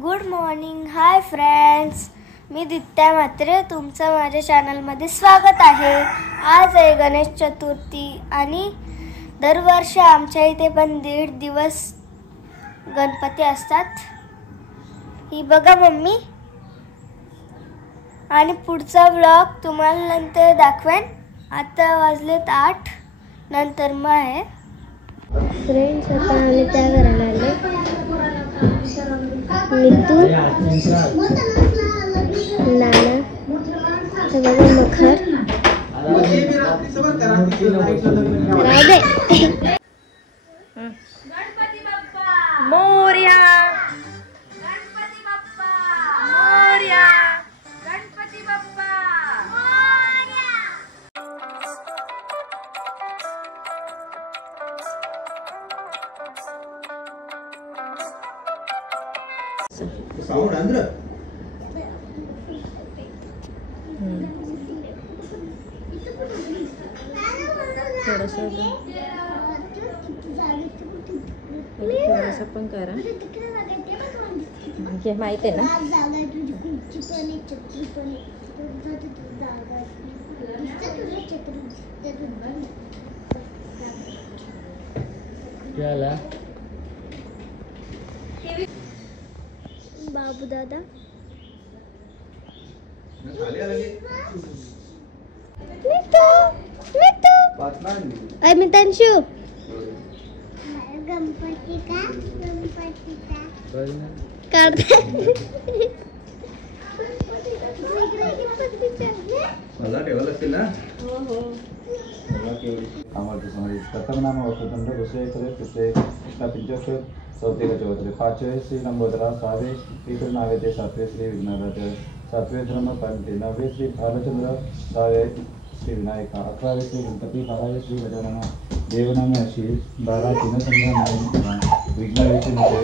Good morning. Hi friends, मी दित्या म्हात्रे. तुमचं माझ्या चॅनलमध्ये स्वागत आहे. आज आहे गणेश चतुर्थी आणि दरवर्षी आमच्या इथे पण 1.5 दिवस गणपती असतात. ही बघा मम्मी. आणि पुढचा व्लॉग तुम्हाला नंतर दाखवेन. आता वाजलेत 8. नंतर मग आहे फ्रेंड्स. आता आम्ही त्या घराला आलो. मितू, नाना, हे बघा मखर. गणपती बाप्पा मोरया. गणपती बाप्पा मोरया. गणपती बाप्पा मोरया. साउंड अंदर थोडंसं पण करा. माहित आहे ना. बाबू दादा, मितू, मितांशू. गणपती का काढते. मला ठेवायला लागतील ना. प्रथम नाम वसुतंड विषयकरे तिसरे कृष्णापिंचक्षर चौथे गजवत्रे पाचवे श्री नंबोदरा सहावे इतर नावे ते सातवे श्री विघ्नराज सातवे धर्म पंते नववे श्री भालचंद्र दहावे श्री विनायका 11वे श्री गणपती 12वे श्री गजानन देवनामे अशी 12 तीनसंध्या विघ्नवेचे मध्ये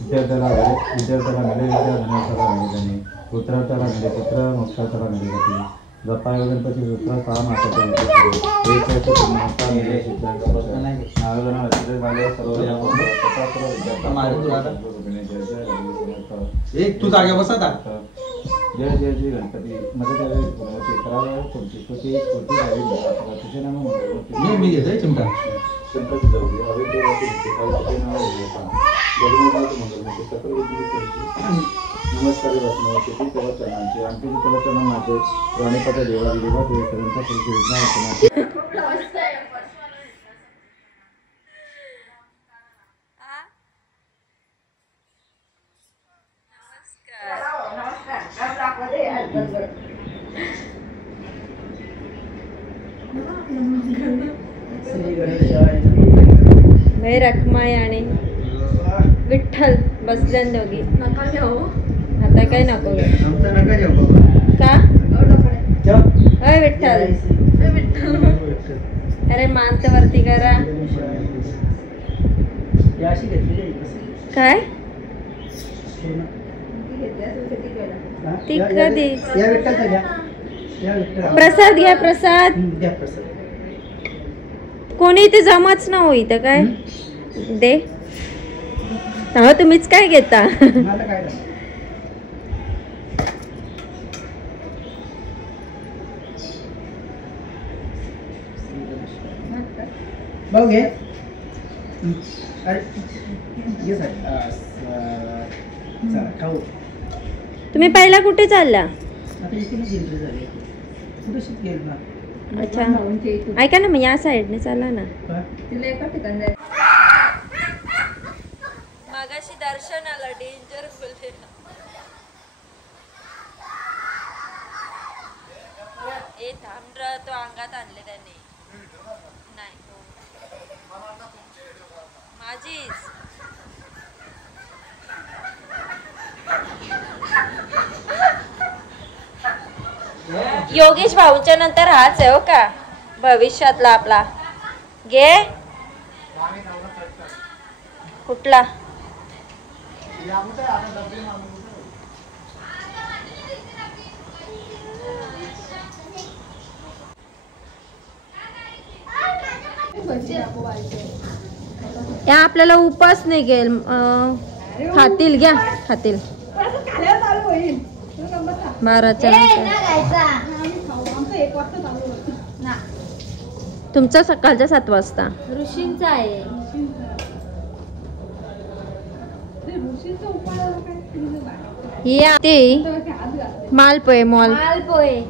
विद्यार्थ्याला मिळे विद्या धनुष्याला मिळे पुत्रार्थाला मिळे पुत्र मोक्षार्थाला मिळे गती जपाय गणपती सूत्र 6 मासाचे तू जागे बसा. जय जय जय गणपती मध्ये तुमची स्तुती स्तुती तुझे नाम मी घेतोय चिमटा. गणपती जाऊ हवे ते नमस्कार वाचनाचे प्रवचनांचे आणखी प्रवचनाचे प्राणीपद देवा देवा देवांचा योजना मैं रखमाई आणि विठ्ठल बसल्यान दोघी. आता काय नको का. अय विठ्ठल, अरे मानत वरती करा. काय ती कधी प्रसाद घ्या. प्रसाद कोणी ते जमाच ना होई तर काय दे. हा तुम्हीच काय घेता. भाऊ घे. तुम्ही पहिला कुठे चालला. अच्छा ऐका ना, मग या साईडने चाला ना. मगाशी दर्शन आलं डेंजरफुल. ए थांब, तो अंगात आणले त्यांनी. नाही माझीच. योगेश भाऊच्या नंतर हाच आहे हो का भविष्यातला आपला. घे कुठला. भजी या आपल्याला उपास नाही गेल खातील घ्या खातील 12च्या नंतर. तुमचा सकाळच्या 7 वाजता. ऋषींचा आहे. या ते मालपोहे मॉल. मालपोहे.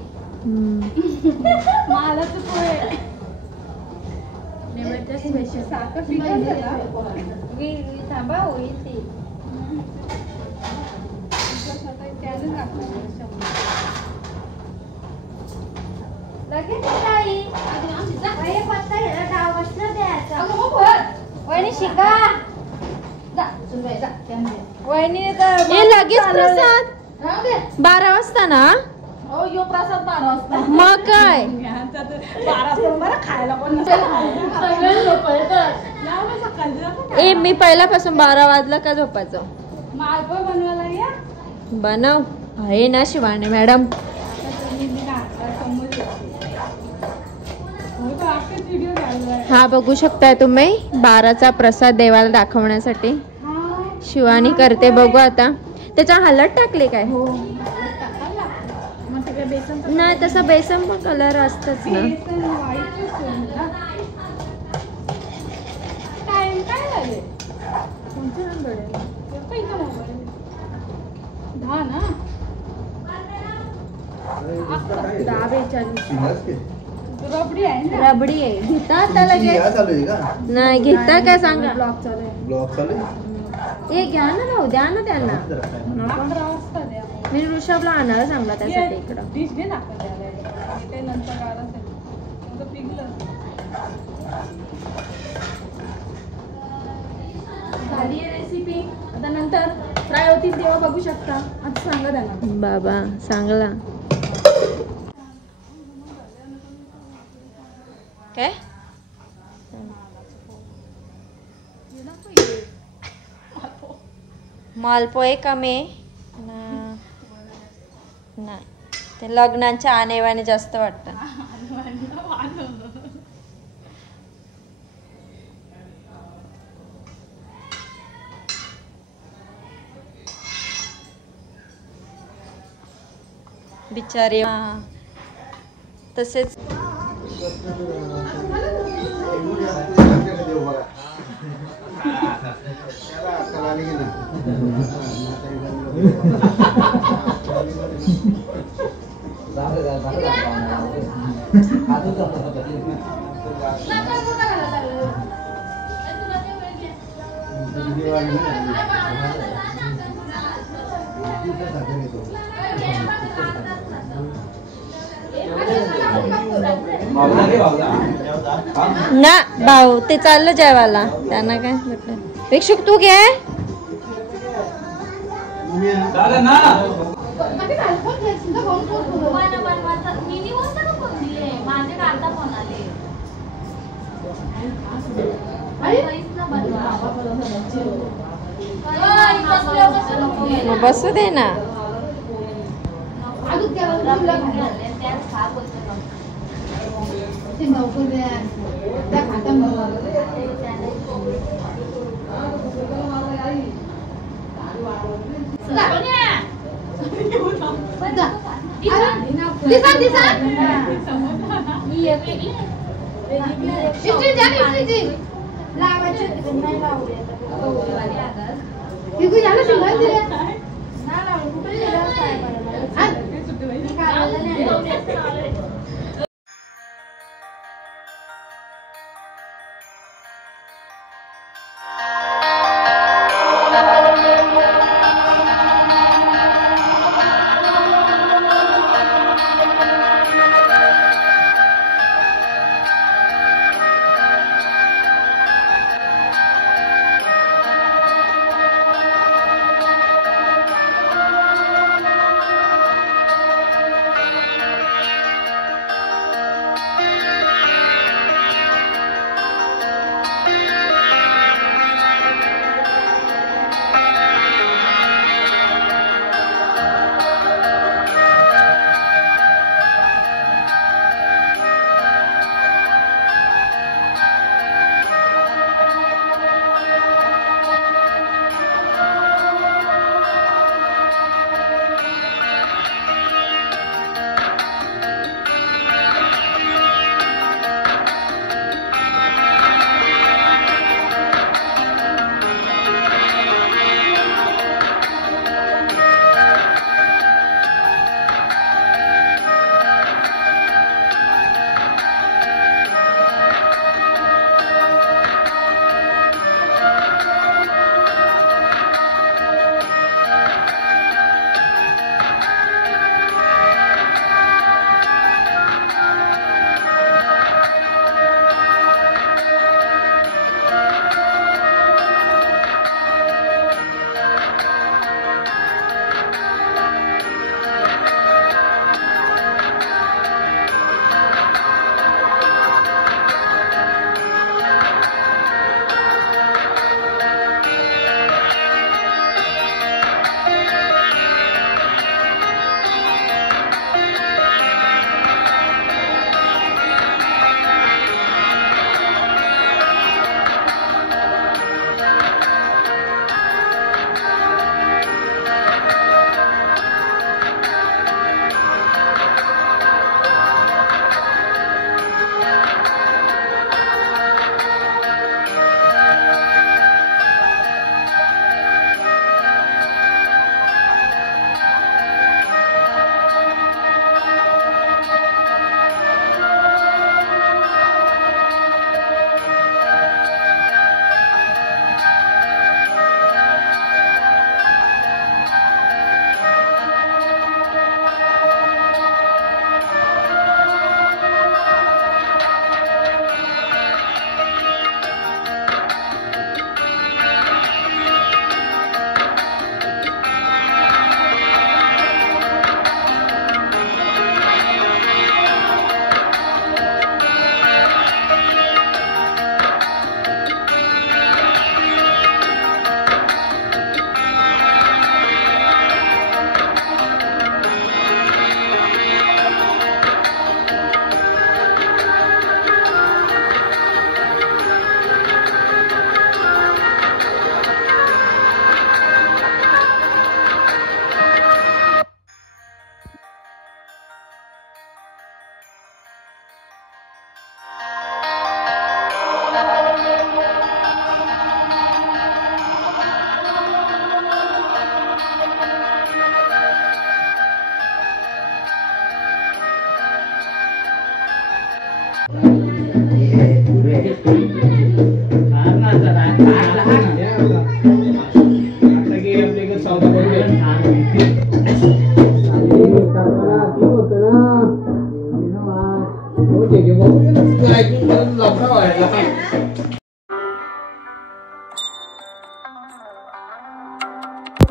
थांबा होईल ती. लगेच ताई. बाई, पत्ता ह्याला डाव बसलं द्यायचा. वहिनी शिका. वहिनी तर हे लगेच प्रसाद 12 वाजता ना. मग काय ए मी पहिल्यापासून 12 वाजला का झोपायचं. बनव आहे ना शिवानी मॅडम. हा बघू शकताय तुम्ही 12चा प्रसाद देवाला दाखवण्यासाठी शिवानी करते. बघू आता त्याच्या हलत टाकले काय. नाही तसं बेसन पण कलर असतच ना. रबडी आहे. घेता आता लगेच. नाही घेता काय सांगा. ब्लॉग चालू आहे. हे घ्या ना भाऊ द्या ना त्यांना. मी ऋषभला आणायला सांगला त्यासाठी इकडं. झाली रेसिपी. आता नंतर फ्राय होतील तेव्हा बघू शकता. आता सांगा त्यांना. बाबा चांगला काय मालपोहे कमी नाही ते लग्नांच्या आणेवाने जास्त वाटतं. बिचारी तसेच ना भाऊ ते चाललं जेवायला त्यांना काय म्हटलं. भिक्षुक तू घे. बसू दे ना.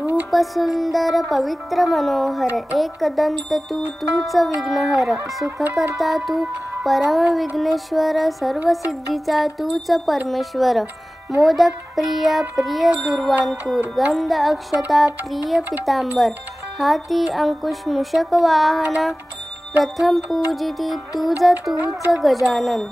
रूप सुंदर पवित्र मनोहर एकदंत तूच विघ्नहर सुख करता तू परम विघ्नेश्वर सर्व सिद्धीचा तूच परमेश्वर मोदक प्रिय प्रिय दुर्वांकूर गंध अक्षता प्रिय पितांबर हाती अंकुश मूषक वाहन प्रथम पूजिती तूच गजानन।